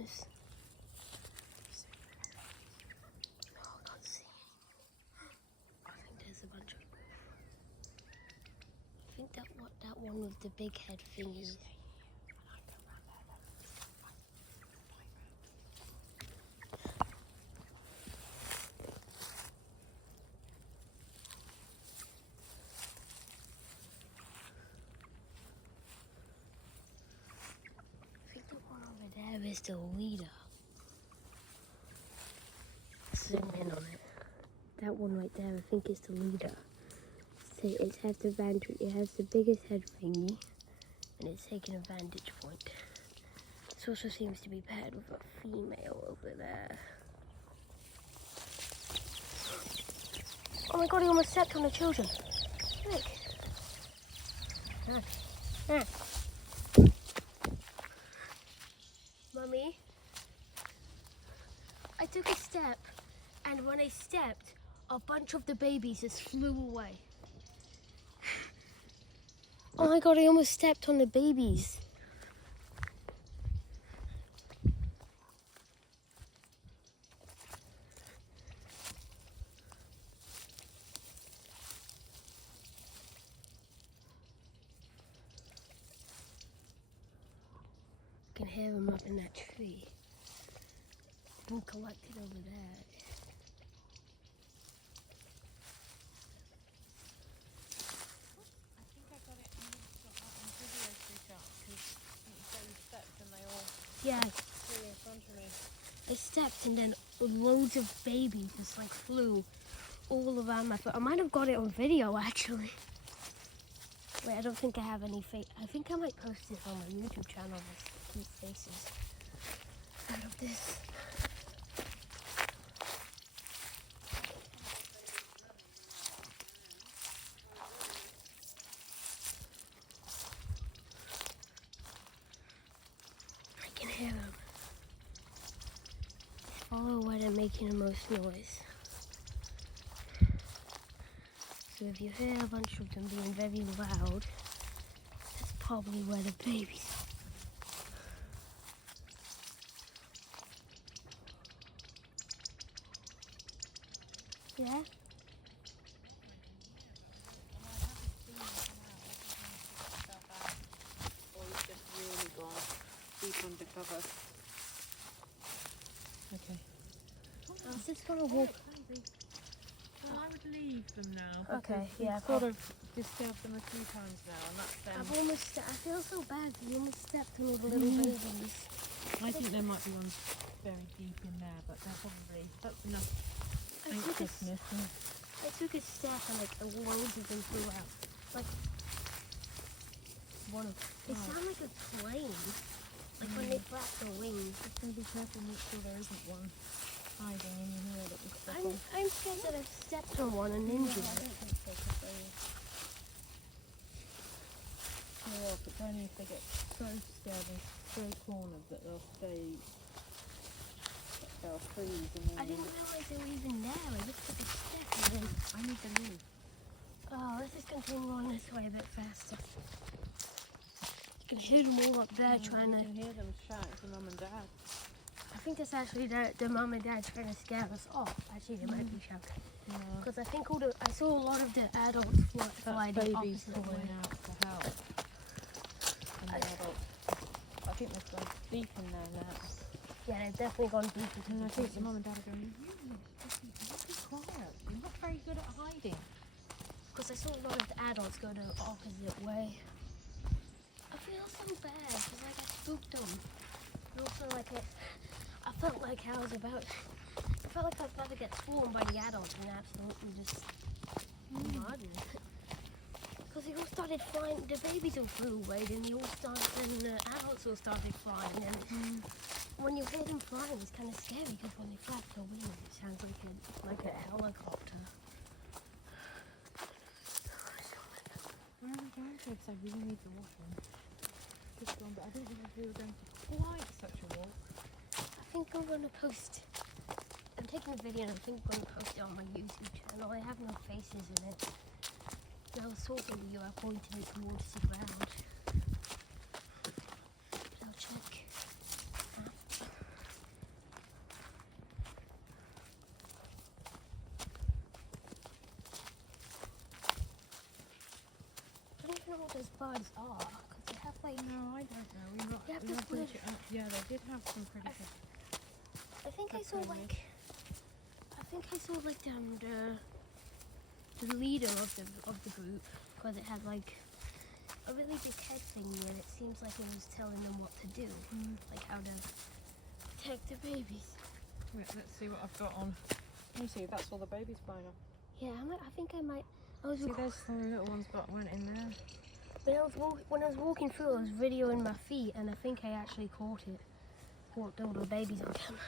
goodness. Oh, I can't see. I think there's a bunch of... I think that one with the big head thingy. I think the one over there is the leader. Zoom in on it. That one right there, I think, is the leader. So it has the vantage. It has the biggest head thingy, and it's taking a vantage point. This also seems to be paired with a female over there. Oh my god! He almost stepped on the children. Look. Mummy, I took a step, and when I stepped, a bunch of the babies just flew away. Oh my god, I almost stepped on the babies. I can hear them up in that tree. All collected over there. I think I got it on video screenshot because you said you stepped and they all Yeah, flew in front of me. I stepped and then loads of babies just like flew all around my foot. I might have got it on video actually. Wait, I don't think I have any I think I might post this on my YouTube channel, this cute faces out of this. I can hear them. Follow where they're making the most noise. So if you hear a bunch of them being very loud, that's probably where the babies are. Yeah? Or he's just really gone deep undercover. Okay. I was just gonna walk. Well, I would leave them now. Okay, because yeah, we've sort of disturbed them a few times now, and that's them. I've almost, I feel so bad. You almost stepped on all the little babies. I think there might be ones very deep in there, but they're probably, that's enough I took, a, anxiousness. I took a step and like loads of them flew out. Like one of they sound like a plane. Like when they flap their wings. Just going to be careful and make sure there isn't one hiding in here that we step on. I'm scared that I've stepped on one and injured I it. don't think so, because they go off. It's only if they get so scared and so cornered that they'll freeze. And then I didn't realize they were even there. I just took a step and then I need to move. oh, let's just continue on this way a bit faster. You can hear them all up there trying You to. can hear them shout to mum and dad. I think that's actually the mum and dad trying to scare us off. Actually, they might be shouting. Yeah. Because I think I saw a lot of the adults fly the Babies opposite way. calling out for help. And the adults. I think they've gone deep in there now. Yeah, they've definitely gone deep into And I the think the bushes. mum and dad are going, be quiet. You're not very good at hiding. Because I saw a lot of the adults go the opposite way. I feel so bad because like I spooked them. And also like I felt like I was about to get swarmed by the adults and absolutely just murdered. Because they all started flying, the babies all flew away, then the adults all started flying. And when you hear them flying, it's kind of scary because when they flap their wings, it sounds like a helicopter. Where are we going to? Because I really need the washroom. Just gone, but I didn't think we were going to quite such a walk. I think I'm going to post, I'm taking a video and I think I'm going to post it on my YouTube channel. I have no faces in it. And I was talking to you, I pointed it towards the ground. But I'll check. those birds are, because they have like, No, I don't know. We You have we to have put looked it up. Yeah, they did have some pretty good. I think I That's saw very like, I think I saw like the leader of the group, because it had like a really big head thingy, and it seems like it was telling them what to do, like how to protect the babies. Wait, let's see what I've got on. Let me see. That's all the babies flying off. Yeah, I think I might. I was See, there's some little ones that went in there. when I was walking through, I was videoing my feet, and I think I actually caught all the babies on camera.